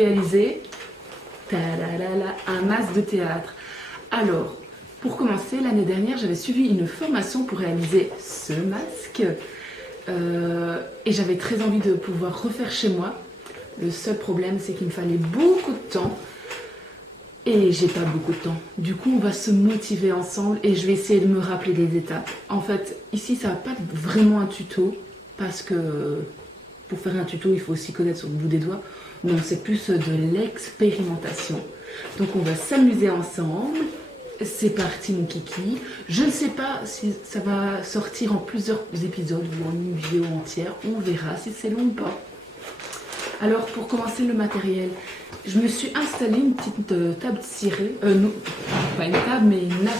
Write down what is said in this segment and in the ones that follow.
réaliser un masque de théâtre. Alors, pour commencer, l'année dernière, j'avais suivi une formation pour réaliser ce masque. Et j'avais très envie de pouvoir refaire chez moi. Le seul problème, c'est qu'il me fallait beaucoup de temps. Et j'ai pas beaucoup de temps. Du coup, on va se motiver ensemble et je vais essayer de me rappeler des étapes. En fait, ici, ça va pas être vraiment un tuto parce que pour faire un tuto, il faut aussi connaître sur le bout des doigts. Non, c'est plus de l'expérimentation. Donc, on va s'amuser ensemble. C'est parti, mon kiki. Je ne sais pas si ça va sortir en plusieurs épisodes ou en une vidéo entière. On verra si c'est long ou pas. Alors, pour commencer le matériel, je me suis installé une petite table cirée. Non, pas une table, mais une nappe.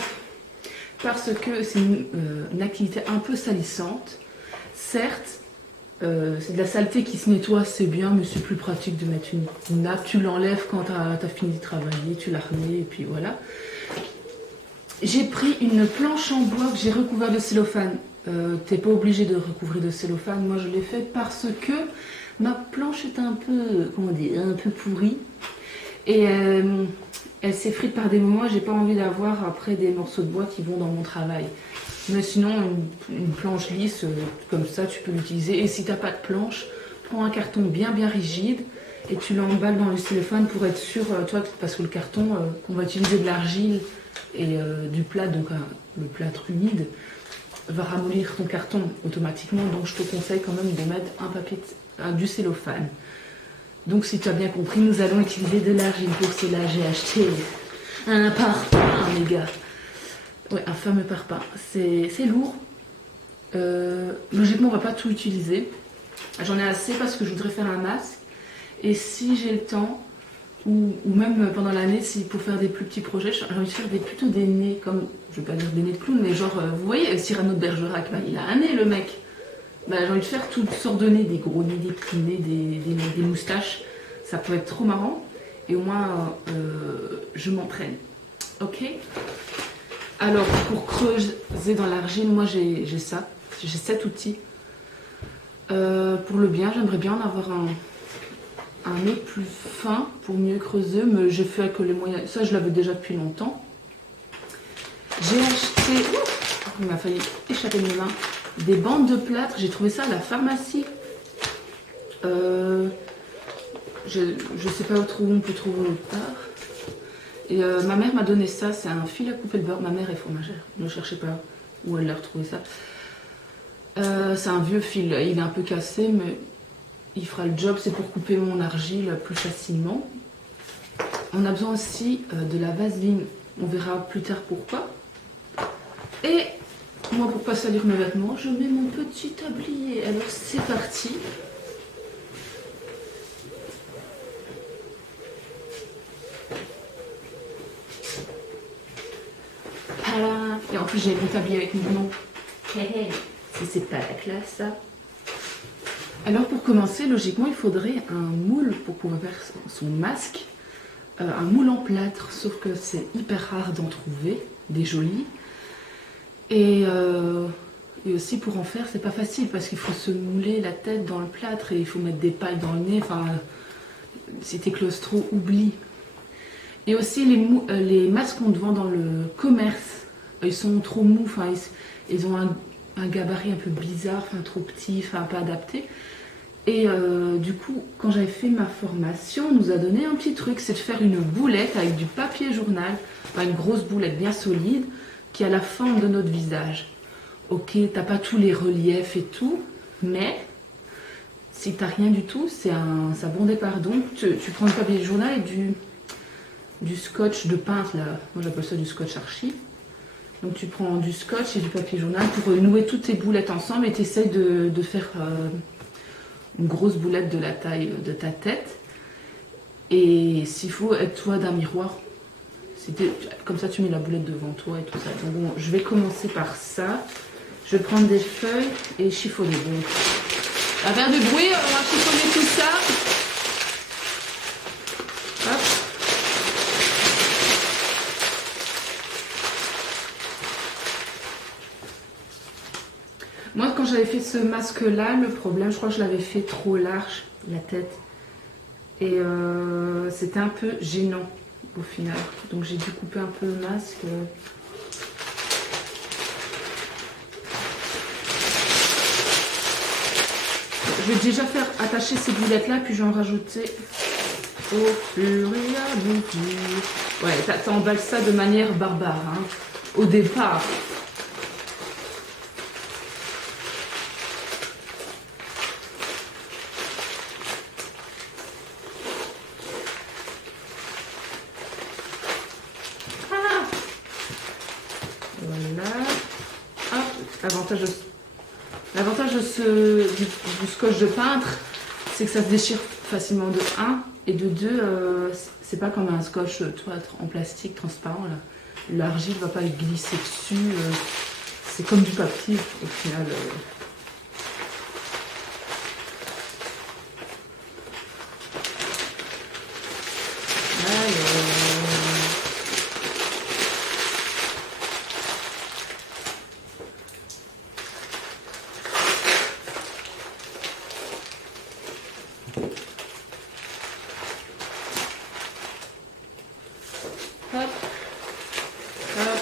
Parce que c'est une activité un peu salissante. Certes, c'est de la saleté qui se nettoie, c'est bien, mais c'est plus pratique de mettre une nappe. Tu l'enlèves quand tu as fini de travailler, tu la remets, et puis voilà. J'ai pris une planche en bois que j'ai recouvert de cellophane. T'es pas obligé de recouvrir de cellophane. Moi, je l'ai fait parce que ma planche est un peu, comment dire, un peu pourrie. Et elle s'effrite par des moments. J'ai pas envie d'avoir après des morceaux de bois qui vont dans mon travail. Mais sinon, une planche lisse, comme ça, tu peux l'utiliser. Et si t'as pas de planche, prends un carton bien rigide et tu l'emballes dans le cellophane pour être sûr, toi, parce que le carton, on va utiliser de l'argile et du plâtre, donc le plâtre humide va ramollir ton carton automatiquement. Donc je te conseille quand même de mettre du cellophane. Donc si tu as bien compris, nous allons utiliser de l'argile. Pour cela, j'ai acheté un parpaing, les gars. Ouais, un fameux parpaing. C'est lourd. Logiquement, on va pas tout utiliser. J'en ai assez parce que je voudrais faire un masque. Et si j'ai le temps, ou même pendant l'année, si pour faire des plus petits projets, j'ai envie de faire plutôt des nez, comme, je vais pas dire des nez de clown, mais genre, vous voyez, Cyrano de Bergerac, bah, il a un nez, le mec. Bah, j'ai envie de faire toutes sortes de nez, des gros nez, des petits nez, des moustaches. Ça peut être trop marrant. Et au moins, je m'entraîne. Ok? Alors, pour creuser dans l'argile, moi j'ai ça. J'ai 7 outils. Pour le bien, j'aimerais bien en avoir un nez plus fin pour mieux creuser, mais j'ai fait avec les moyens. Ça, je l'avais déjà depuis longtemps. J'ai acheté, il m'a failli échapper de mes mains, des bandes de plâtre. J'ai trouvé ça à la pharmacie. Je sais pas où on peut trouver autre part. Et ma mère m'a donné ça. C'est un fil à couper le beurre. Ma mère est fromagère. Ne cherchez pas où elle a retrouvé ça. C'est un vieux fil. Il est un peu cassé, mais il fera le job. C'est pour couper mon argile plus facilement. On a besoin aussi de la vaseline. On verra plus tard pourquoi. Et moi, pour pas salir mes vêtements, je mets mon petit tablier. Alors c'est parti. Voilà. Et en plus, j'ai mon tablier avec mon nom. Si c'est pas la classe, ça. Alors pour commencer, logiquement, il faudrait un moule pour pouvoir faire son masque. Un moule en plâtre, sauf que c'est hyper rare d'en trouver, des jolis. Et aussi pour en faire, c'est pas facile parce qu'il faut se mouler la tête dans le plâtre et il faut mettre des pailles dans le nez. Enfin, si t'es claustro, oublie. Et aussi les masques qu'on te vend dans le commerce, ils sont trop mous, enfin, ils ont un gabarit un peu bizarre, enfin, trop petit, enfin, pas adapté. Et du coup, quand j'avais fait ma formation, on nous a donné un petit truc, c'est de faire une boulette avec du papier journal, enfin, une grosse boulette bien solide, qui a la forme de notre visage. Ok, t'as pas tous les reliefs et tout, mais si t'as rien du tout, c'est un bon départ. Donc tu prends le papier journal et du scotch de peintre, là. Moi j'appelle ça du scotch archi. Donc tu prends du scotch et du papier journal pour nouer toutes tes boulettes ensemble et tu essaies de faire une grosse boulette de la taille de ta tête. Et s'il faut, aide-toi d'un miroir. Comme ça tu mets la boulette devant toi et tout ça. Donc bon, je vais commencer par ça. Je vais prendre des feuilles et chiffonner. Donc, à faire du bruit, on va chiffonner tout ça. Hop. Moi, quand j'avais fait ce masque-là, le problème, je crois que je l'avais fait trop large, la tête. Et c'était un peu gênant au final. Donc j'ai dû couper un peu le masque. Je vais déjà faire attacher ces boulettes là, puis je vais en rajouter au fur et à mesure. Ouais, t'emballes ça de manière barbare, hein, au départ. Ah, voilà. Hop, l'avantage du scotch de peintre, c'est que ça se déchire facilement de 1 et de 2, c'est pas comme un scotch toi, en plastique transparent là. L'argile va pas glisser dessus, c'est comme du papier au final. Hop, hop.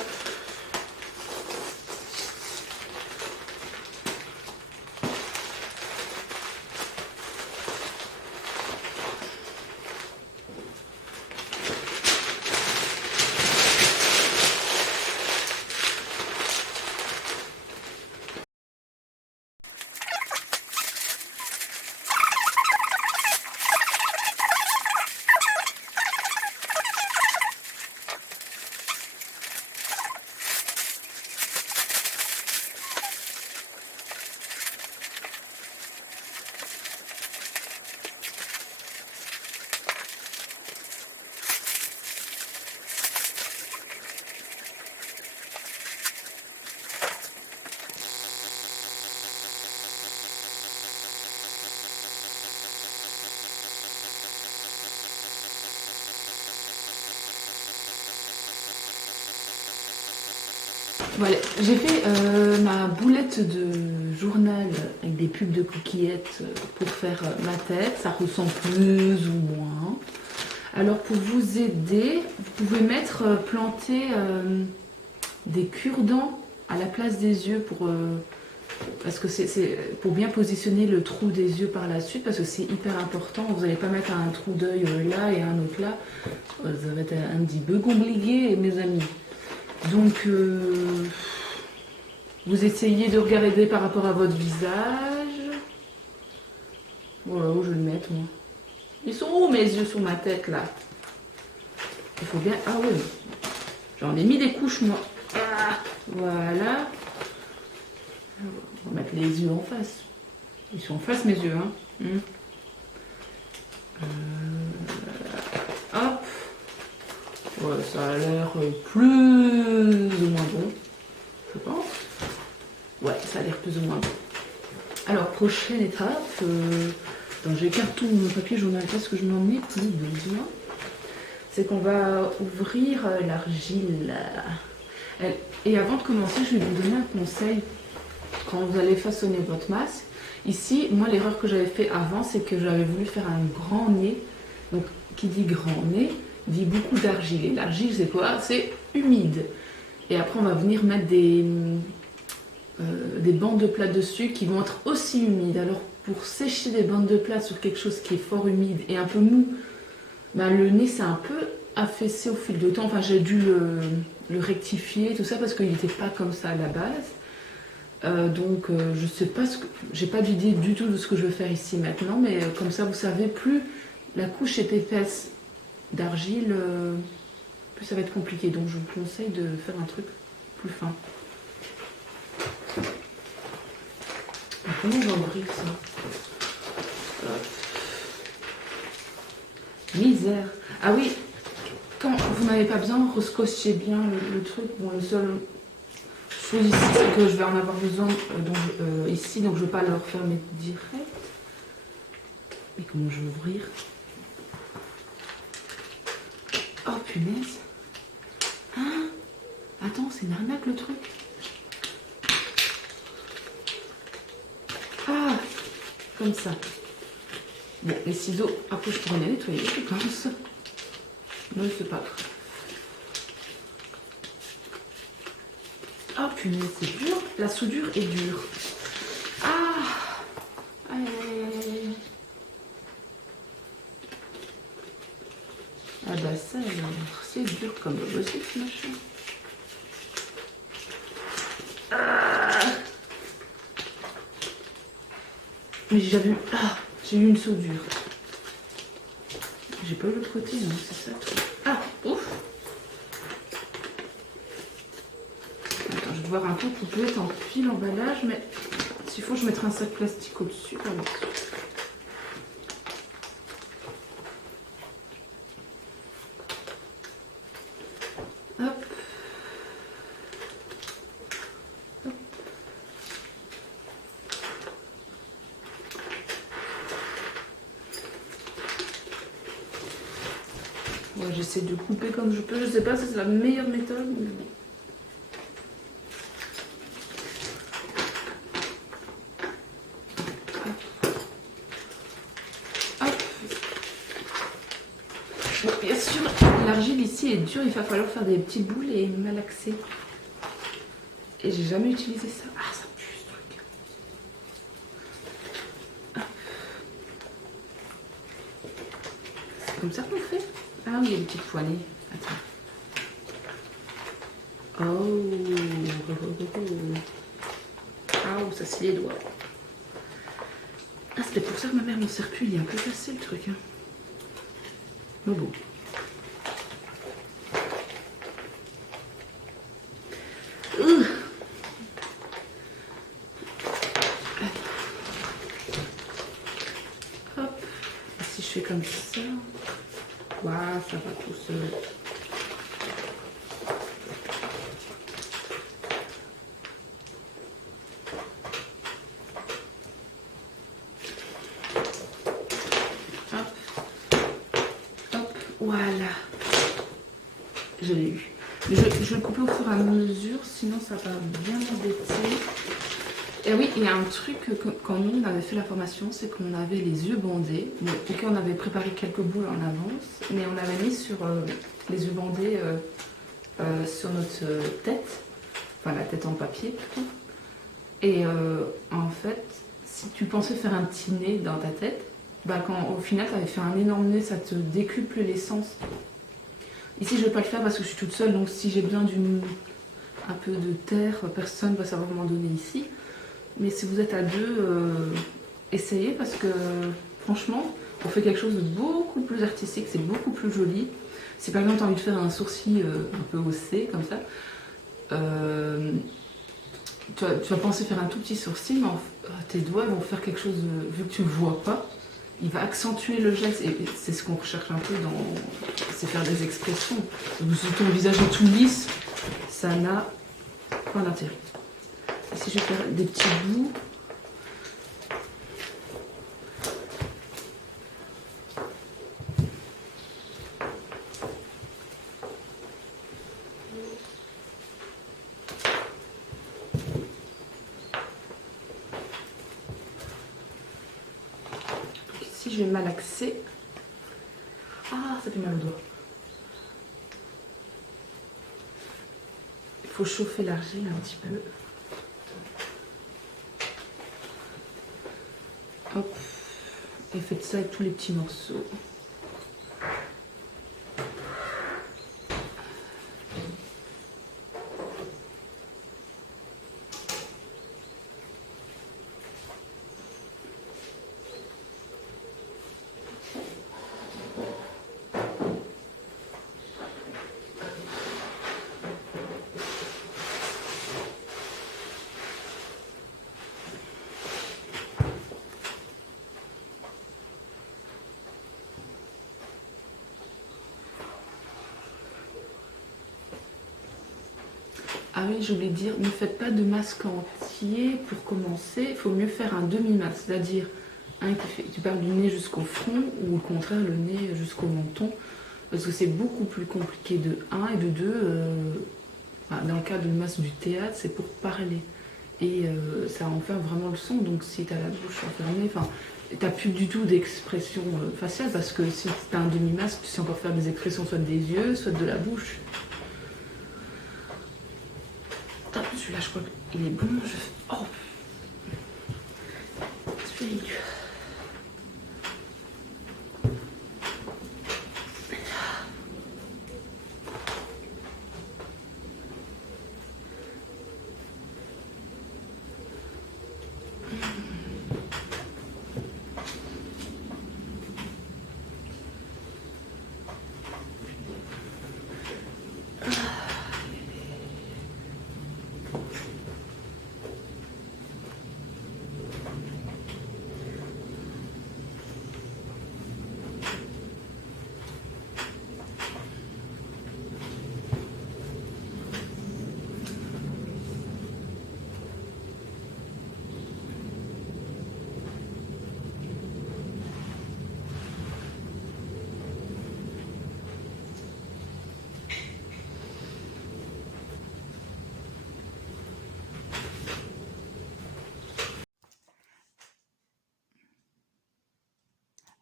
Voilà, j'ai fait ma boulette de journal avec des pubs de coquillettes pour faire ma tête. Ça ressemble plus ou moins. Alors pour vous aider, vous pouvez planter des cure-dents à la place des yeux parce que c'est pour bien positionner le trou des yeux par la suite, parce que c'est hyper important. Vous n'allez pas mettre un trou d'œil là et un autre là. Ça va être un petit peu compliqué, mes amis. Donc, vous essayez de regarder par rapport à votre visage. Voilà, où je vais le mettre, moi. Ils sont où mes yeux sur ma tête, là? Il faut bien... Ah oui, j'en ai mis des couches, moi. Ah, voilà. On va mettre les yeux en face. Ils sont en face, mes yeux, hein. Hop. Ouais, ça a l'air plus ou moins bon, je pense. Ouais, ça a l'air plus ou moins bon. Alors, prochaine étape, j'ai carton papier journal parce que je n'en ai plus besoin. C'est qu'on va ouvrir l'argile. Et avant de commencer, je vais vous donner un conseil quand vous allez façonner votre masque. Ici, moi, l'erreur que j'avais fait avant, c'est que j'avais voulu faire un grand nez. Donc, qui dit grand nez, dit beaucoup d'argile. Et l'argile, c'est quoi? C'est humide. Et après, on va venir mettre des bandes de plâtre dessus qui vont être aussi humides. Alors, pour sécher des bandes de plâtre sur quelque chose qui est fort humide et un peu mou, ben, le nez s'est un peu affaissé au fil du temps. Enfin, j'ai dû le rectifier, tout ça, parce qu'il n'était pas comme ça à la base. Donc, je sais pas j'ai pas d'idée du tout de ce que je vais faire ici maintenant, mais comme ça, vous savez, plus la couche est épaisse d'argile, plus ça va être compliqué. Donc, je vous conseille de faire un truc plus fin. Comment on va ouvrir ça? Misère. Ah oui, quand vous n'avez pas besoin, rescotchez bien le truc. Bon, le seul chose ici, c'est que je vais en avoir besoin ici, donc je ne vais pas le refermer direct. Mais comment je vais ouvrir? Oh punaise. Hein? Attends, c'est une arnaque le truc. Ah, comme ça. Bon, les ciseaux, après je pourrais les nettoyer, je pense. Non, c'est pas grave. Oh punaise, c'est dur. La soudure est dure. Ah, aïe, aïe, aïe. Ah bah ça, c'est dur comme le possible ce machin. Ah. Mais j'ai déjà vu. Ah, j'ai eu une soudure. J'ai pas eu l'autre côté, non, c'est ça. Ah, ouf. Attends, je vais voir un peu qui peut être en fil emballage, mais s'il faut, je mettrai un sac plastique au-dessus. Hop. Hop. Ouais, j'essaie de couper comme je peux. Je sais pas si c'est la meilleure méthode, mais bon. Bon, bien sûr, l'argile ici est dure, il va falloir faire des petites boules et malaxer. Et j'ai jamais utilisé ça. Ah, ça pue ce truc. Ah. C'est comme ça qu'on fait? Ah oui, il y a une petite poignée. Attends. Ah, ça c'est les doigts. Ah, c'était pour ça que ma mère m'en sert plus. Il est un peu cassé le truc. Hein. Mais bon. Hop. Et si je fais comme ça, waouh, ça va tout seul. Voilà, je l'ai eu. Je vais le couper au fur et à mesure, sinon ça va bien m'embêter. Et oui, il y a un truc que quand nous on avait fait la formation, c'est qu'on avait les yeux bandés. Donc, ok, on avait préparé quelques boules en avance, mais on avait mis sur les yeux bandés sur notre tête, enfin la tête en papier plutôt. Et en fait, si tu pensais faire un petit nez dans ta tête, bah quand au final tu avais fait un énorme nez, ça te décuple l'essence. Ici je vais pas le faire parce que je suis toute seule, donc si j'ai besoin un peu de terre, personne va savoir m'en donner ici. Mais si vous êtes à deux, essayez parce que franchement, on fait quelque chose de beaucoup plus artistique, c'est beaucoup plus joli. Si par exemple tu as envie de faire un sourcil un peu haussé comme ça, tu vas penser faire un tout petit sourcil, mais tes doigts vont faire quelque chose, vu que tu ne le vois pas, il va accentuer le geste, et c'est ce qu'on recherche un peu c'est faire des expressions. Si ton visage est tout lisse, ça n'a pas d'intérêt. Ici je vais faire des petits bouts. Ici je vais malaxer. Ah, ça fait mal au doigt. Il faut chauffer l'argile un petit peu. Hop. Et faites ça avec tous les petits morceaux. Ah oui, j'ai oublié de dire, ne faites pas de masque entier pour commencer. Il faut mieux faire un demi-masque, c'est-à-dire un qui part du nez jusqu'au front ou au contraire le nez jusqu'au menton. Parce que c'est beaucoup plus compliqué de 1 et de 2. Dans le cas du masque du théâtre, c'est pour parler. Et ça va en faire vraiment le son. Donc si tu as la bouche enfermée, t'as plus du tout d'expression faciale parce que si t'as un demi-masque, tu sais encore faire des expressions soit des yeux, soit de la bouche. Ah, celui-là, je crois qu'il est bon. Oh, celui-là.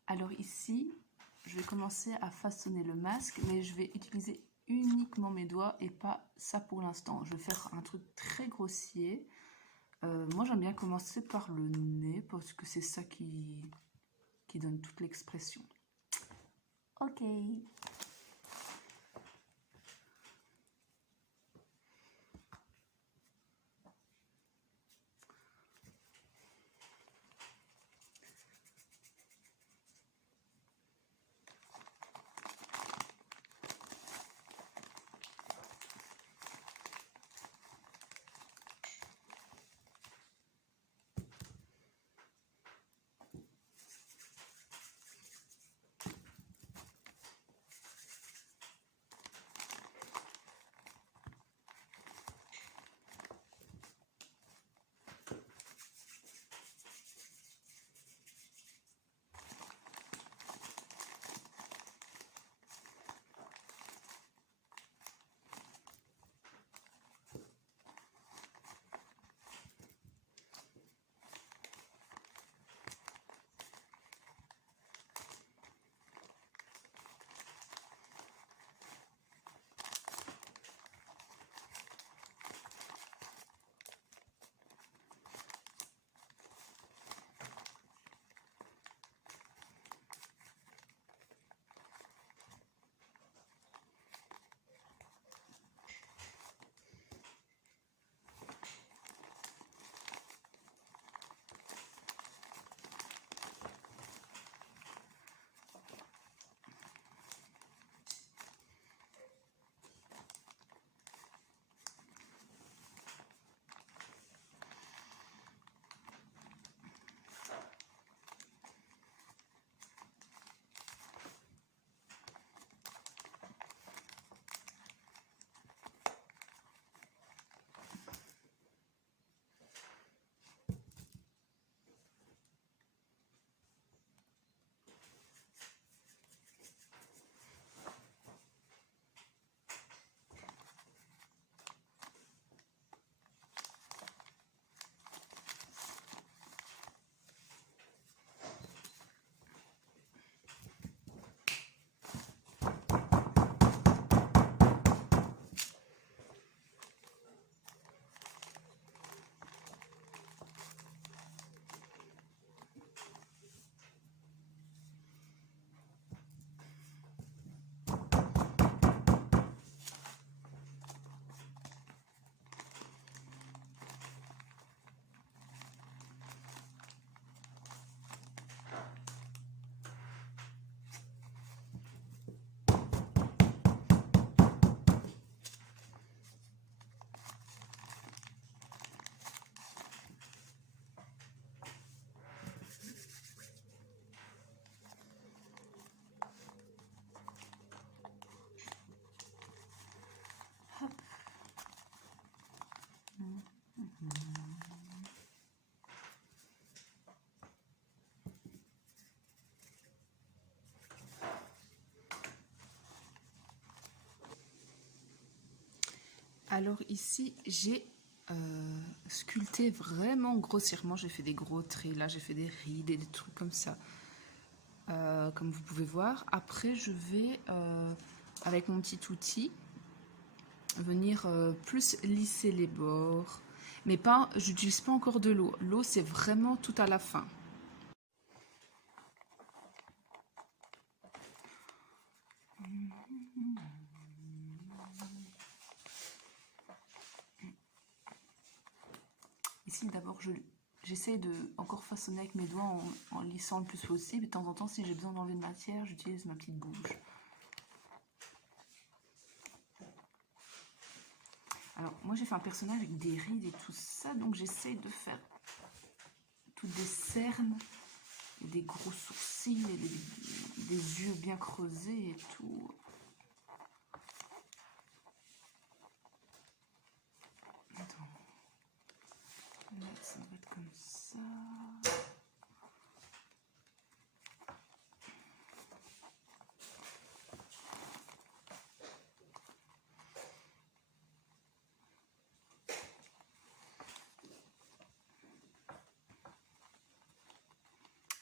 Alors ici, je vais commencer à façonner le masque, mais je vais utiliser uniquement mes doigts et pas ça pour l'instant. Je vais faire un truc très grossier. Moi, j'aime bien commencer par le nez parce que c'est ça qui donne toute l'expression. Ok. Alors ici, j'ai sculpté vraiment grossièrement. J'ai fait des gros traits, là j'ai fait des rides et des trucs comme ça. Comme vous pouvez voir. Après je vais, avec mon petit outil, venir plus lisser les bords. Mais pas, j'utilise pas encore de l'eau. L'eau c'est vraiment tout à la fin. Ici d'abord j'essaie de encore façonner avec mes doigts en lissant le plus possible. De temps en temps si j'ai besoin d'enlever de matière, j'utilise ma petite bouche. Alors moi j'ai fait un personnage avec des rides et tout ça, donc j'essaie de faire toutes des cernes, et des gros sourcils et des yeux bien creusés et tout. Attends. Là, ça doit être comme ça.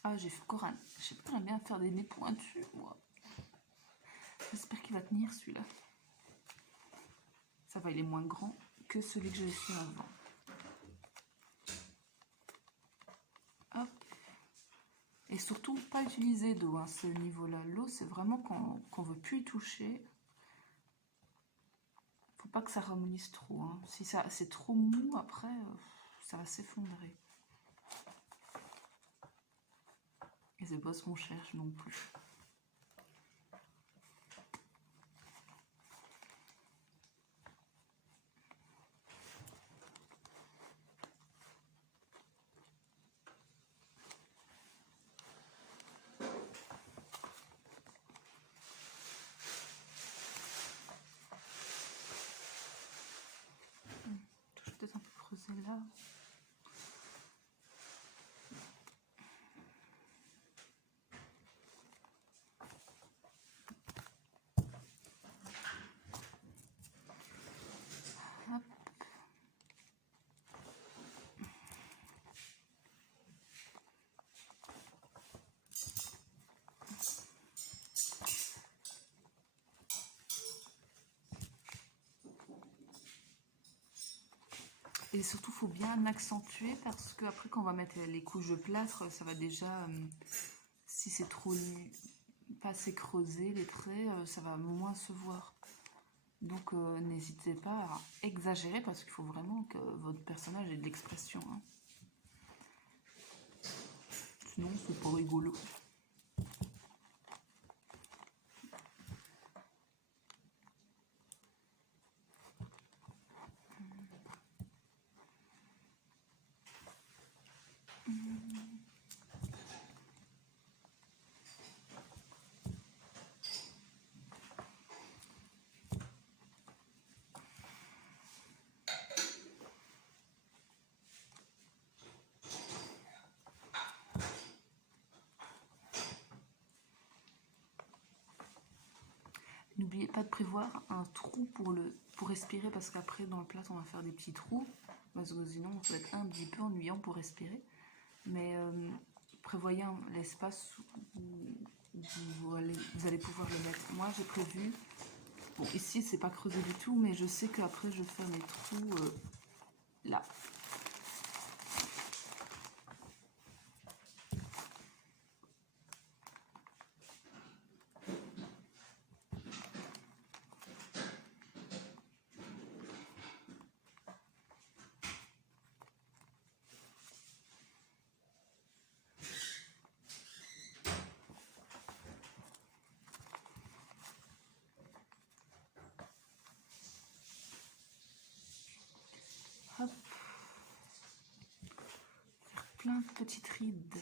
Ah, j'ai fait encore un... Je sais pas, j'aime bien faire des nez pointus, moi. J'espère qu'il va tenir, celui-là. Ça va, il est moins grand que celui que j'avais fait avant. Hop. Et surtout, pas utiliser d'eau, hein, ce niveau-là. L'eau, c'est vraiment qu'on veut plus y toucher. Faut pas que ça ramollisse trop, hein. Si c'est trop mou, après, ça va s'effondrer. Et c'est pas ce qu'on cherche non plus. Je vais peut-être un peu creuser là. Et surtout, il faut bien accentuer parce que après, quand on va mettre les couches de plâtre, ça va déjà, si c'est trop pas assez creusé, les traits, ça va moins se voir. Donc, n'hésitez pas à exagérer parce qu'il faut vraiment que votre personnage ait de l'expression, hein. Sinon, c'est pas rigolo. N'oubliez pas de prévoir un trou pour respirer parce qu'après dans le plâtre on va faire des petits trous parce que sinon ça va être un petit peu ennuyant pour respirer. Mais prévoyez l'espace où vous allez pouvoir le mettre. Moi j'ai prévu, bon ici c'est pas creusé du tout mais je sais qu'après je vais faire mes trous là. Hop. Faire plein de petites rides.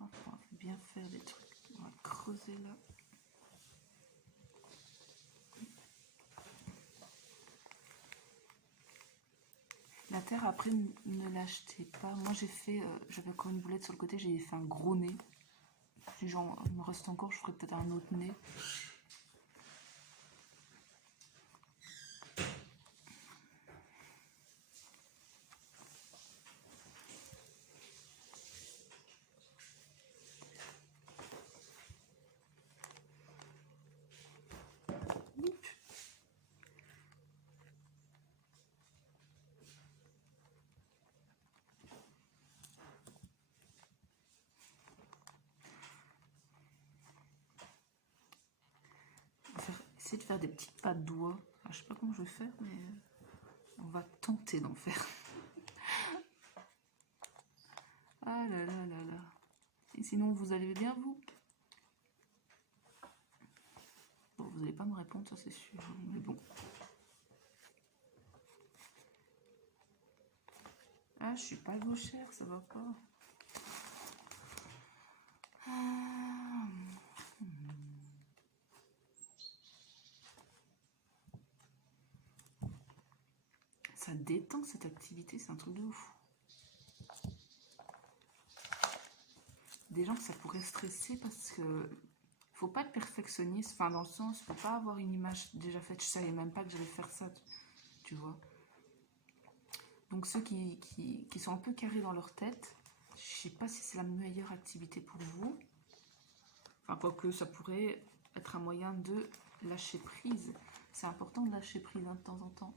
Enfin, on va bien faire des trucs. On va creuser là. La terre, après, ne l'achetez pas. Moi, j'ai fait, j'avais encore une boulette sur le côté, j'ai fait un gros nez. Si genre, il me reste encore, je ferai peut-être un autre nez. essayer de faire des petites pas de doigts. Enfin, je sais pas comment je vais faire, mais on va tenter d'en faire. Ah là là là là. Et sinon, vous allez bien, vous? Bon, vous n'allez pas me répondre, ça c'est sûr. Mais bon. Ah, je suis pas gauchère, ça va pas. Ah. Ça détend cette activité, c'est un truc de ouf. Des gens que ça pourrait stresser parce que faut pas être perfectionniste, enfin dans le sens, faut pas avoir une image déjà faite. Je savais même pas que j'allais faire ça, tu vois. Donc ceux qui sont un peu carrés dans leur tête, je sais pas si c'est la meilleure activité pour vous. Enfin, quoique ça pourrait être un moyen de lâcher prise. C'est important de lâcher prise hein, de temps en temps.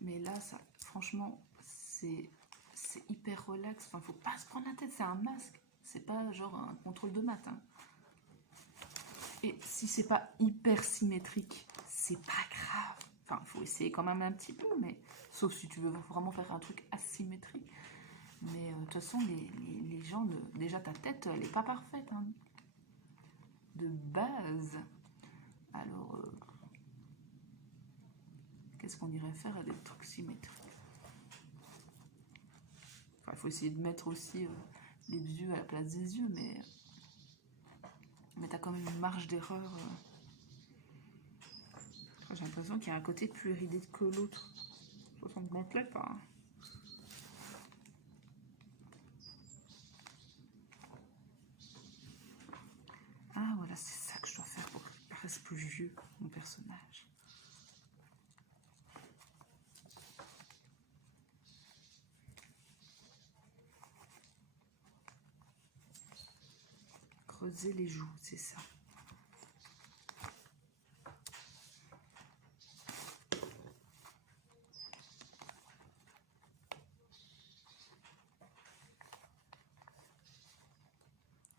Mais là, ça, franchement, c'est hyper relax. Enfin, faut pas se prendre la tête, c'est un masque. C'est pas genre un contrôle de maths. Hein. Et si c'est pas hyper symétrique, c'est pas grave. Enfin, faut essayer quand même un petit peu, mais sauf si tu veux vraiment faire un truc asymétrique. Mais de toute façon, les gens, déjà ta tête, elle est pas parfaite. Hein. De base. Alors, qu'est-ce qu'on irait faire à des trucs symétriques? Enfin, il faut essayer de mettre aussi les yeux à la place des yeux, mais t'as quand même une marge d'erreur. J'ai l'impression qu'il y a un côté plus ridé que l'autre. Ça me plaît pas. Hein. Ah voilà, c'est ça que je dois faire pour qu'il paraisse plus vieux, mon personnage. Creuser les joues, c'est ça.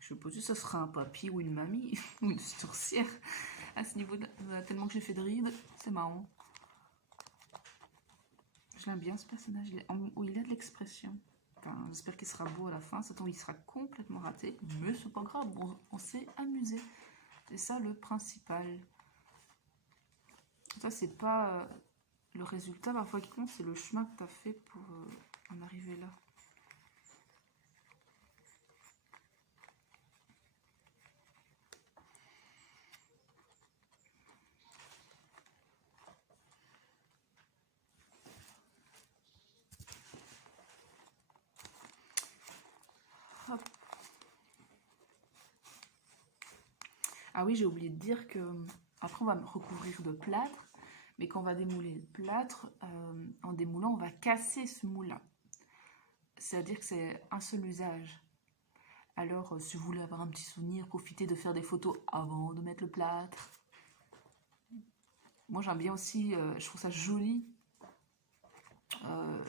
Je suppose que ce sera un papy ou une mamie, ou une sorcière. À ce niveau-là, tellement que j'ai fait de rides, c'est marrant. Je l'aime bien ce personnage, il a de l'expression. Enfin, j'espère qu'il sera beau à la fin, sinon il sera complètement raté. Mais c'est pas grave, on s'est amusé. C'est ça le principal. Ça, c'est pas le résultat parfois qui compte, c'est le chemin que tu as fait pour en arriver là. Hop. Ah oui, j'ai oublié de dire que après on va me recouvrir de plâtre, mais quand on va démouler le plâtre, en démoulant, on va casser ce moule-là. C'est-à-dire que c'est un seul usage. Alors, si vous voulez avoir un petit souvenir, profitez de faire des photos avant de mettre le plâtre. Moi, j'aime bien aussi, je trouve ça joli.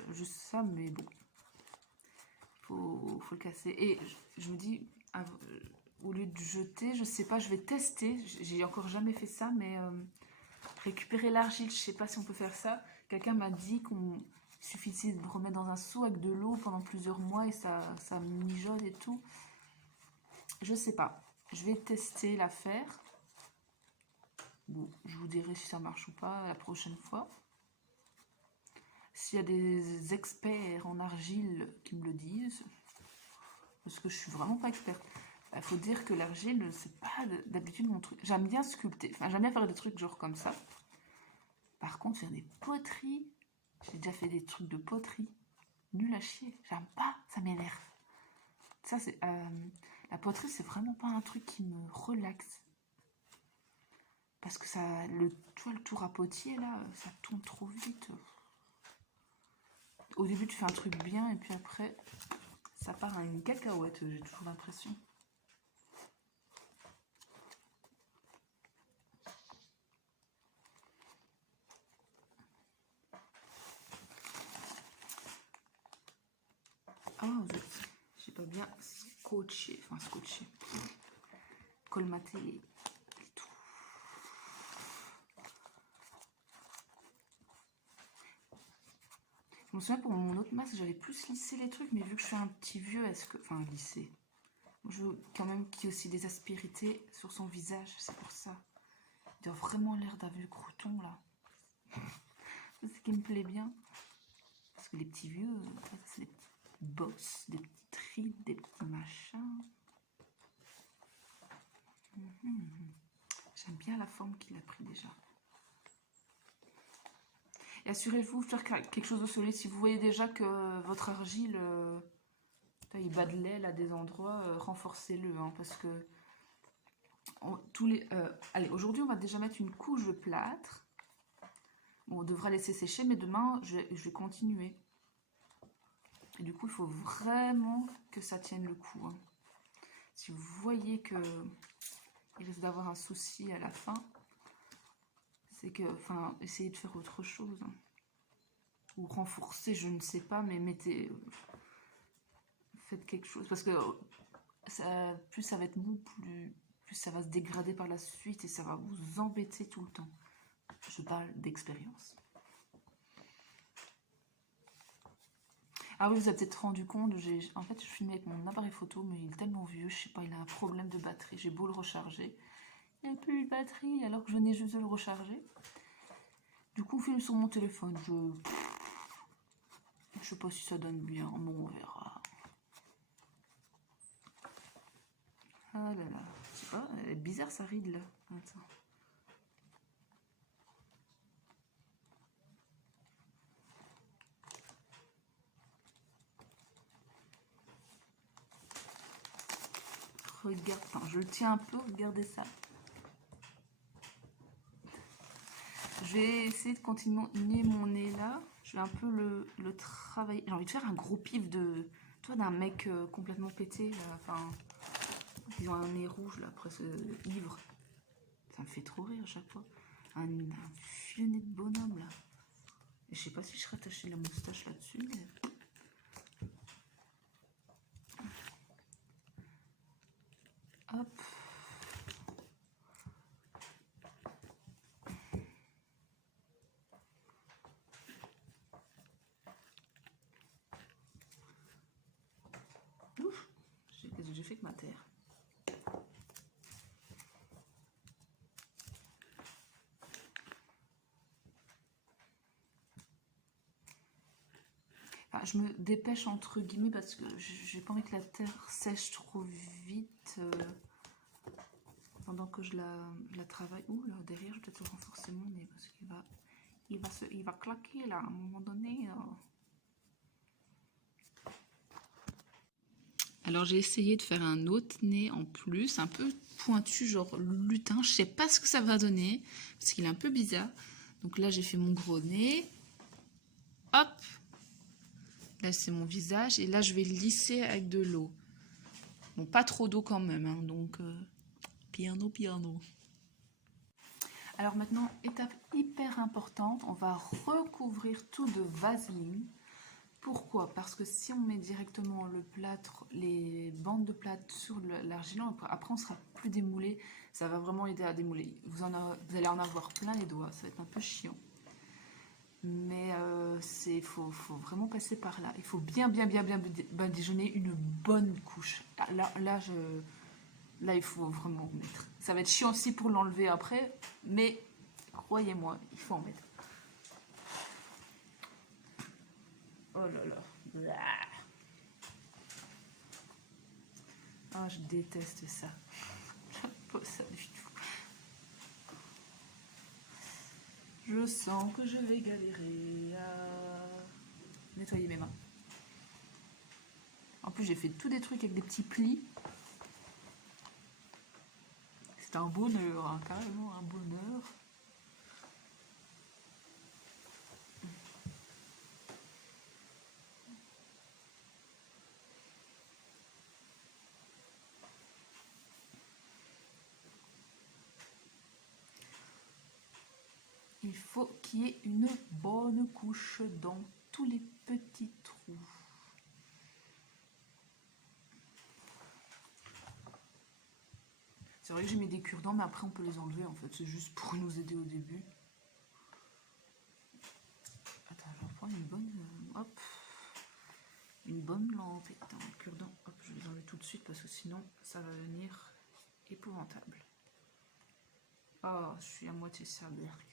Juste ça, mais bon. Faut le casser. Et je me dis, au lieu de jeter, je sais pas, je vais tester. J'ai encore jamais fait ça, mais récupérer l'argile, je sais pas si on peut faire ça. Quelqu'un m'a dit qu'on suffisait de remettre dans un seau avec de l'eau pendant plusieurs mois et ça mijote et tout. Je sais pas. Je vais tester l'affaire. Bon, je vous dirai si ça marche ou pas la prochaine fois. S'il y a des experts en argile qui me le disent, parce que je suis vraiment pas experte. Il faut dire que l'argile, c'est pas d'habitude mon truc. J'aime bien sculpter, enfin j'aime bien faire des trucs genre comme ça. Par contre, faire des poteries, j'ai déjà fait des trucs de poterie, nul à chier. J'aime pas, ça m'énerve. Ça, c'est la poterie, c'est vraiment pas un truc qui me relaxe. Parce que ça, tu vois, le tour à potier là, ça tourne trop vite. Au début, tu fais un truc bien et puis après, ça part à une cacahuète, j'ai toujours l'impression. Oh, j'ai pas bien scotché, colmaté et tout. Je me souviens pour mon autre masque, j'avais plus lissé les trucs, mais vu que je suis un petit vieux, est-ce que... Enfin, lissé. Je veux quand même qu'il y ait aussi des aspérités sur son visage, c'est pour ça. Il a vraiment l'air d'un vieux crouton, là. C'est ce qui me plaît bien. Parce que les petits vieux, c'est des petites bosses, des petites rides, des petits machins. J'aime bien la forme qu'il a pris déjà. Et assurez-vous de faire quelque chose de solide. Si vous voyez déjà que votre argile, il bat de l'aile à des endroits, renforcez-le. Hein, parce que allez, aujourd'hui, on va déjà mettre une couche de plâtre. Bon, on devra laisser sécher, mais demain, je vais continuer. Et du coup, il faut vraiment que ça tienne le coup. Hein. Si vous voyez que il risque d'avoir un souci à la fin, c'est que, enfin, essayez de faire autre chose. Hein. Ou renforcer, je ne sais pas, mais faites quelque chose. Parce que plus ça va être mou, plus ça va se dégrader par la suite et ça va vous embêter tout le temps. Je parle d'expérience. Ah oui, vous avez peut-être rendu compte, en fait je filmais avec mon appareil photo, mais il est tellement vieux, je sais pas, il a un problème de batterie, j'ai beau le recharger. Il n'y a plus de batterie alors que je venais juste de le recharger. Du coup, je filme sur mon téléphone, je sais pas si ça donne bien, bon on verra. Ah là là, je sais pas, elle est bizarre sa ride là. Attends. Regarde, attends, je le tiens un peu, regardez ça. Je vais essayer de continuer mon nez là. Je vais un peu le travailler. J'ai envie de faire un gros pif d'un mec complètement pété là. Enfin, ils ont un nez rouge là, presque ivre. Ça me fait trop rire à chaque fois. Un vieux nez de bonhomme là. Et je sais pas si je serais attaché la moustache là-dessus, mais... Hop. Ouf. Qu'est-ce que j'ai fait avec ma terre? Je me dépêche entre guillemets parce que j'ai pas envie que la terre sèche trop vite pendant que je la travaille. Ouh là, derrière, je vais peut-être renforcer mon nez parce qu'il va claquer là à un moment donné. Alors j'ai essayé de faire un autre nez en plus, un peu pointu, genre lutin. Je sais pas ce que ça va donner parce qu'il est un peu bizarre. Donc là j'ai fait mon gros nez. Hop! Là, c'est mon visage. Et là, je vais lisser avec de l'eau. Bon, pas trop d'eau quand même. Hein, donc, piano, piano. Alors maintenant, étape hyper importante. On va recouvrir tout de vaseline. Pourquoi? Parce que si on met directement le plâtre, les bandes de plâtre sur l'argile, après, on sera plus démoulé. Ça va vraiment aider à démouler. Vous allez en avoir plein les doigts. Ça va être un peu chiant. Mais faut vraiment passer par là. Il faut bien badigeonner une bonne couche. Là, il faut vraiment en mettre. Ça va être chiant aussi pour l'enlever après, mais croyez-moi, il faut en mettre. Oh là là. Ah, je déteste ça. J'aime pas ça du tout. Je sens que je vais galérer à nettoyer mes mains. En plus, j'ai fait tous des trucs avec des petits plis. C'est un bonheur, hein, carrément un bonheur. Il faut qu'il y ait une bonne couche dans tous les petits trous. C'est vrai que j'ai mis des cure-dents, mais après on peut les enlever en fait. C'est juste pour nous aider au début. Attends, je reprends une bonne... Hop. hop, une bonne lampe et un cure-dent. Hop, je vais les enlever tout de suite parce que sinon ça va devenir épouvantable. Oh, je suis à moitié cerberque.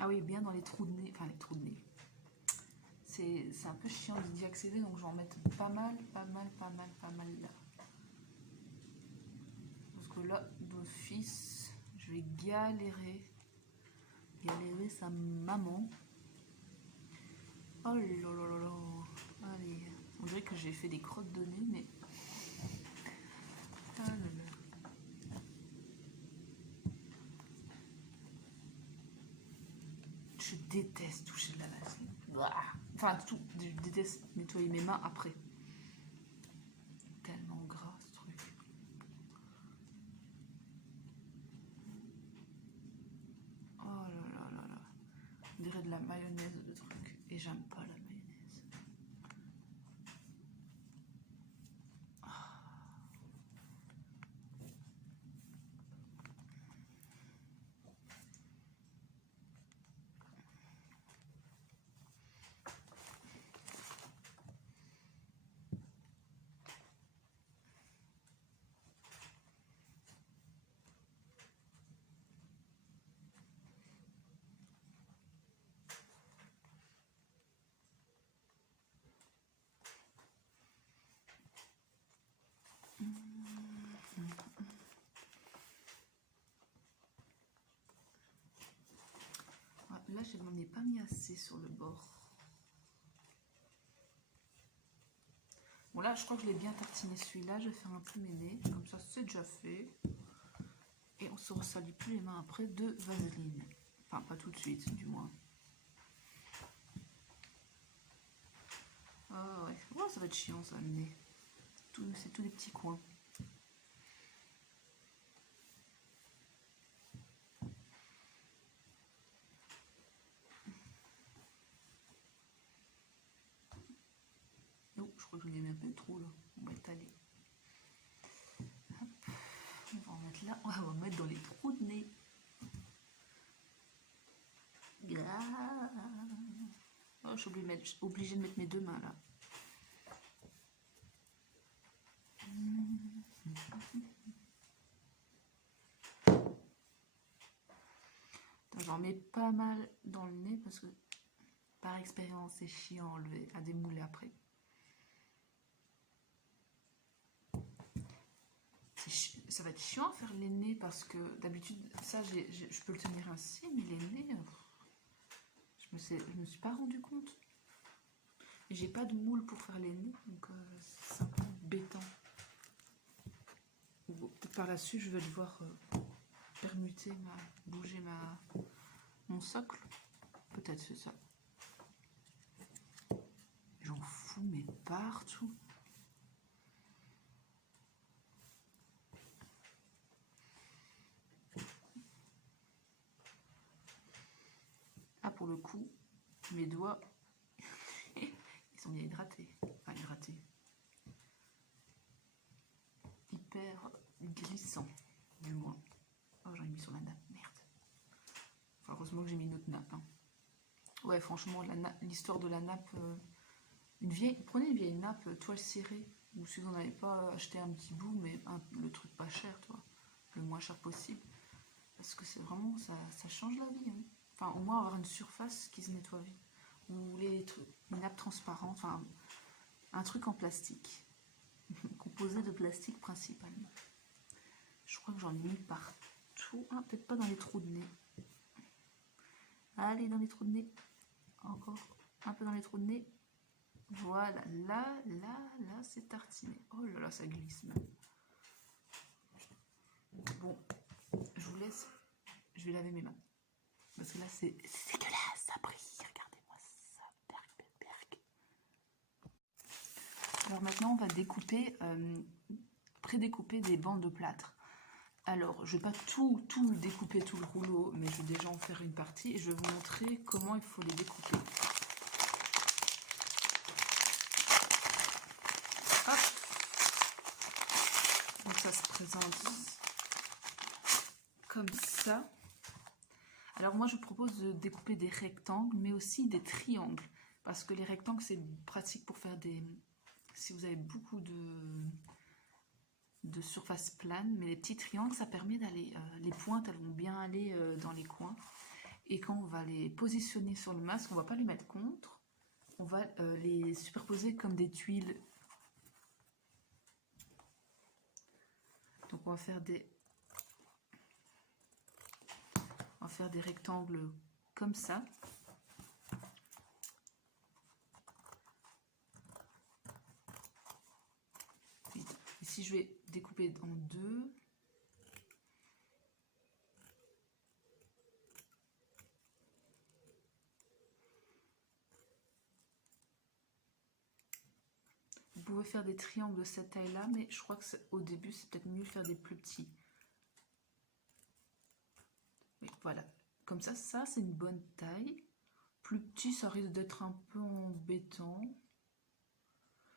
Ah oui, bien dans les trous de nez. Enfin, les trous de nez. C'est un peu chiant d'y accéder, donc je vais en mettre pas mal là. Parce que là, d'office, je vais galérer sa maman. Oh là là là là. Allez, on dirait que j'ai fait des crottes de nez, mais... Ah là là. Je déteste toucher de la vaseline. Enfin, tout, je déteste nettoyer mes mains après. Tellement gras ce truc. Oh là là là là. On dirait de la mayonnaise le truc. Et j'aime pas la mayonnaise. Là, je n'en ai pas mis assez sur le bord. Bon, là, je crois que je l'ai bien tartiné celui-là. Je vais faire un peu mes nez. Comme ça, c'est déjà fait. Et on se ressalit plus les mains après de vaseline. Enfin, pas tout de suite, du moins. Ah ouais. Oh, ça va être chiant, ça, le nez. C'est tous les petits coins. Oh, je crois que je l'ai mis un peu trop, là. On va étaler. Hop. On va en mettre là. On va en mettre dans les trous de nez. Oh, je suis obligée de mettre mes deux mains, là. J'en mets pas mal dans le nez parce que par expérience c'est chiant à enlever, à démouler après. Ça va être chiant à faire les nez parce que d'habitude ça je peux le tenir ainsi, mais les nez je me suis pas rendu compte. J'ai pas de moule pour faire les nez, donc c'est un peu embêtant. Peut-être par la suite je vais devoir permuter, bouger mon socle. Peut-être c'est ça. J'en fous mais partout. Ah, pour le coup, mes doigts, ils sont bien hydratés. Enfin, hydratés. Hyper glissant, du moins. Oh, j'en ai mis sur la nappe, merde. Enfin, heureusement que j'ai mis une autre nappe. Hein. Ouais, franchement, l'histoire de la nappe... prenez une vieille nappe, toile cirée. Ou si vous n'en avez pas, acheté un petit bout, mais le truc pas cher, toi. Le moins cher possible. Parce que c'est vraiment... Ça change la vie, hein. Enfin, au moins avoir une surface qui se nettoie vite. Ou une nappe transparente, enfin, un truc en plastique. Composé de plastique principalement. Je crois que j'en ai mis partout. Ah, peut-être pas dans les trous de nez. Allez, dans les trous de nez. Encore un peu dans les trous de nez. Voilà, là, c'est tartiné. Oh là là, ça glisse même. Bon, je vous laisse. Je vais laver mes mains. Parce que là, c'est dégueulasse, ça brille. Alors maintenant, on va découper, prédécouper des bandes de plâtre. Alors, je ne vais pas tout découper, tout le rouleau, mais je vais déjà en faire une partie et je vais vous montrer comment il faut les découper. Hop. Donc ça se présente comme ça. Alors moi, je vous propose de découper des rectangles, mais aussi des triangles. Parce que les rectangles, c'est pratique pour faire des... Si vous avez beaucoup de surface plane, mais les petits triangles, ça permet d'aller... les pointes, elles vont bien aller dans les coins. Et quand on va les positionner sur le masque, on ne va pas les mettre contre. On va les superposer comme des tuiles. Donc on va faire des rectangles comme ça. Ici, je vais découper en deux. Vous pouvez faire des triangles de cette taille-là, mais je crois que au début, c'est peut-être mieux de faire des plus petits. Mais voilà, comme ça c'est une bonne taille. Plus petit, ça risque d'être un peu embêtant.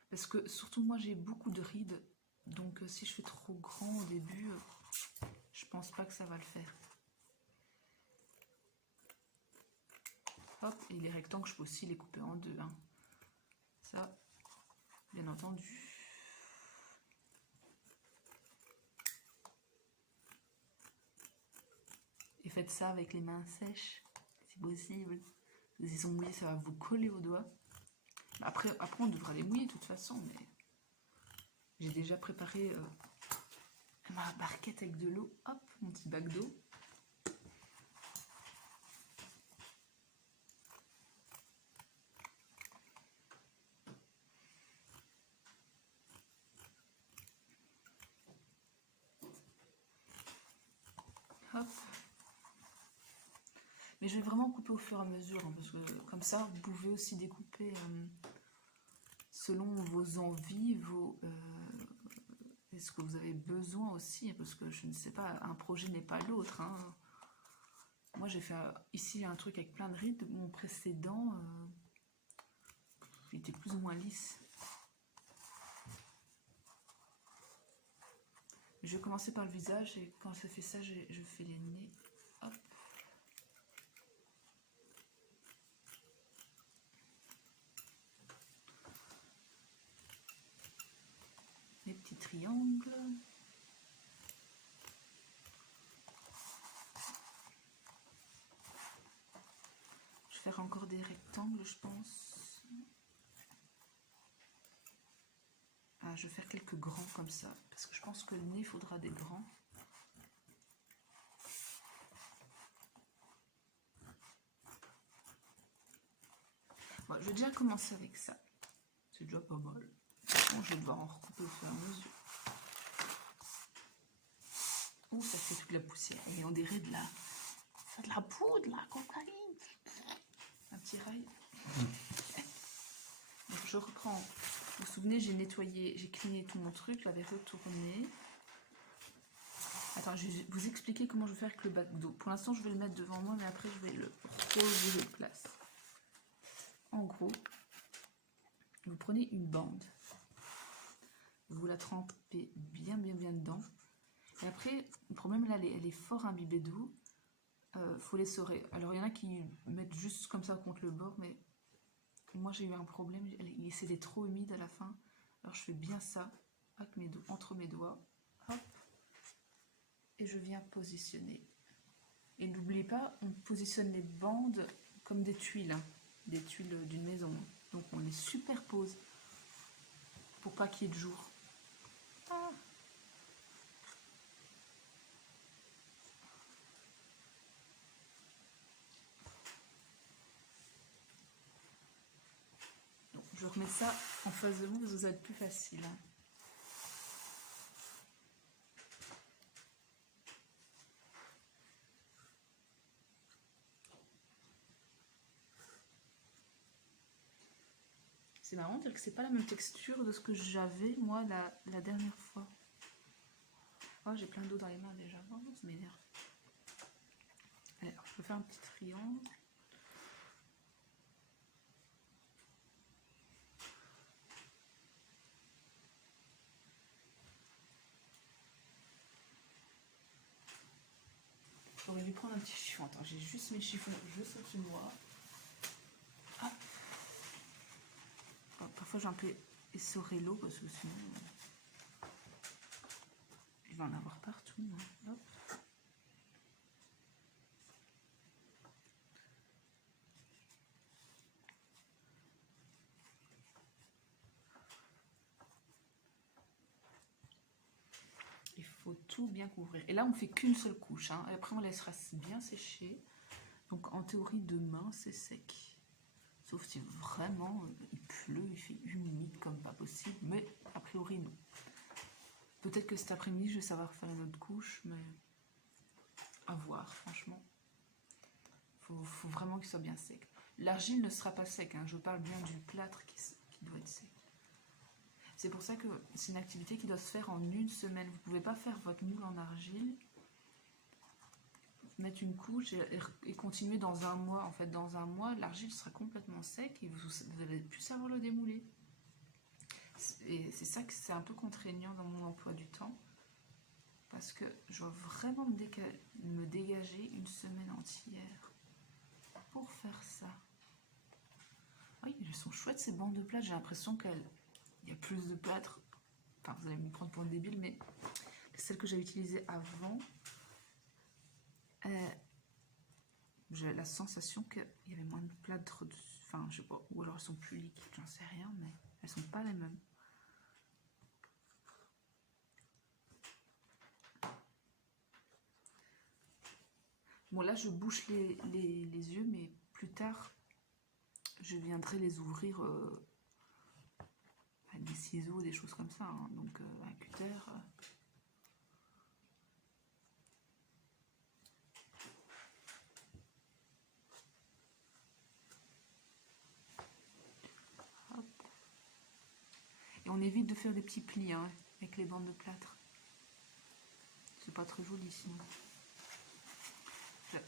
Parce que surtout moi, j'ai beaucoup de rides. Donc si je fais trop grand au début, je pense pas que ça va le faire. Hop, et les rectangles, je peux aussi les couper en deux. Hein. Ça, bien entendu. Et faites ça avec les mains sèches, si possible. Les ongles, ça va vous coller aux doigts. Après on devra les mouiller de toute façon, mais j'ai déjà préparé ma barquette avec de l'eau. Hop, mon petit bac d'eau. Hop. Mais je vais vraiment couper au fur et à mesure, hein, parce que comme ça, vous pouvez aussi découper selon vos envies, et ce que vous avez besoin aussi, parce que je ne sais pas, un projet n'est pas l'autre. Hein. Moi, j'ai fait ici un truc avec plein de rides. Mon précédent, il était plus ou moins lisse. Je vais commencer par le visage et quand ça fait ça, je fais les nez. Hop. Les petits triangles. Je vais faire encore des rectangles, je pense. Ah, je vais faire quelques grands comme ça, parce que je pense que le nez, il faudra des grands. Bon, je vais déjà commencer avec ça. C'est déjà pas mal. Bon, je vais devoir en recouper au fur et à mesure. Oh, ça fait toute la poussière. Et on dirait de la poudre, la cocaïne. Un petit rail. Donc, je reprends. Vous vous souvenez, j'ai nettoyé, j'ai cligné tout mon truc, je l'avais retourné. Attends, je vais vous expliquer comment je vais faire avec le bac d'eau. Pour l'instant, je vais le mettre devant moi, mais après, je vais le relever de place. En gros, vous prenez une bande. Vous la trempez bien dedans. Et après, le problème là, elle est fort imbibée d'eau. Faut l'essorer. Alors, il y en a qui mettent juste comme ça contre le bord, mais moi, j'ai eu un problème. C'était trop humide à la fin. Alors, je fais bien ça avec entre mes doigts. Hop. Et je viens positionner. Et n'oubliez pas, on positionne les bandes comme des tuiles. Hein, des tuiles d'une maison. Donc, on les superpose pour pas qu'il y ait de jour. Ah. Je remets ça en face de vous, parce que ça va être plus facile. Hein. C'est marrant de dire que c'est pas la même texture de ce que j'avais moi la dernière fois. Oh, j'ai plein d'eau dans les mains déjà. Oh, ça m'énerve. Alors, je vais faire un petit triangle. J'aurais dû prendre un petit chiffon. Attends, j'ai juste mes chiffons juste au-dessus de moi. Hop. Oh, parfois, j'ai un peu essoré l'eau parce que sinon, il va en avoir partout. Hein. Hop. Il faut tout bien couvrir. Et là, on fait qu'une seule couche. Hein. Et après, on laissera bien sécher. Donc, en théorie, demain, c'est sec. Sauf si vraiment il pleut, il fait humide comme pas possible. Mais a priori, non. Peut-être que cet après-midi, je vais savoir faire une autre couche, mais à voir, franchement. Faut vraiment qu'il soit bien sec. L'argile ne sera pas sec. Hein. Je parle bien du plâtre qui doit être sec. C'est pour ça que c'est une activité qui doit se faire en une semaine. Vous ne pouvez pas faire votre moule en argile, mettre une couche et continuer dans un mois. En fait, dans un mois, l'argile sera complètement sec et vous allez plus savoir le démouler. Et c'est ça que c'est un peu contraignant dans mon emploi du temps. Parce que je dois vraiment me dégager une semaine entière pour faire ça. Oui, elles sont chouettes ces bandes de plâtre. J'ai l'impression qu'il y a plus de plâtre. Enfin, vous allez me prendre pour une débile, mais celles que j'ai utilisées avant, j'ai la sensation qu'il y avait moins de plâtre dessus. Enfin, je sais pas, ou alors elles sont plus liquides, j'en sais rien, mais elles sont pas les mêmes. Bon, là, je bouche les yeux, mais plus tard, je viendrai les ouvrir avec des ciseaux, des choses comme ça. Hein. Donc, un cutter. Hop. Et on évite de faire des petits plis hein, avec les bandes de plâtre. C'est pas très joli sinon.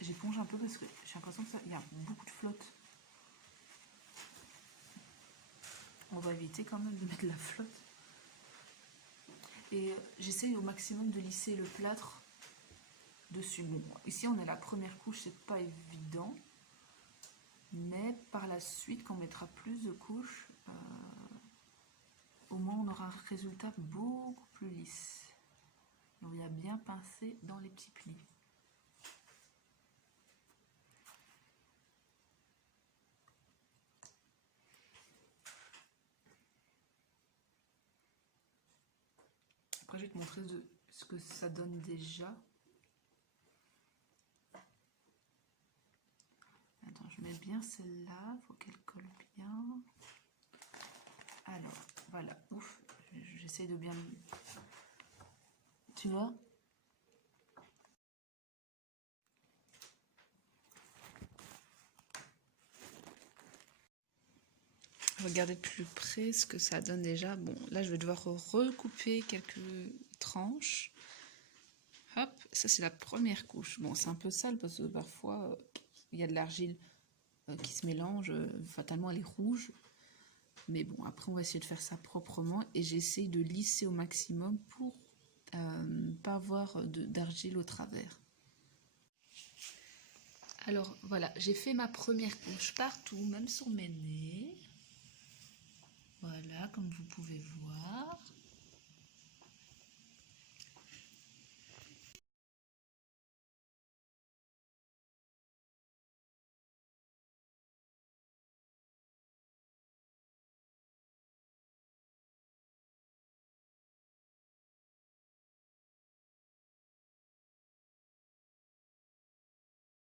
J'éponge un peu parce que j'ai l'impression qu'il y a beaucoup de flotte. On va éviter quand même de mettre de la flotte. Et j'essaye au maximum de lisser le plâtre dessus. Bon, ici on a la première couche, c'est pas évident. Mais par la suite, quand on mettra plus de couches, au moins on aura un résultat beaucoup plus lisse. Et on vient bien pincer dans les petits plis. Après, je vais te montrer ce que ça donne déjà. Attends, je mets bien celle-là, il faut qu'elle colle bien. Alors, voilà, ouf, j'essaie de bien... Tu vois ? Regardez de plus près ce que ça donne déjà. Bon, là, je vais devoir recouper quelques tranches. Hop, ça c'est la première couche. Bon, c'est un peu sale parce que parfois, il y a de l'argile qui se mélange. Fatalement, elle est rouge. Mais bon, après, on va essayer de faire ça proprement. Et j'essaye de lisser au maximum pour pas avoir d'argile au travers. Alors, voilà, j'ai fait ma première couche partout, même sur mes nez. Voilà, comme vous pouvez voir.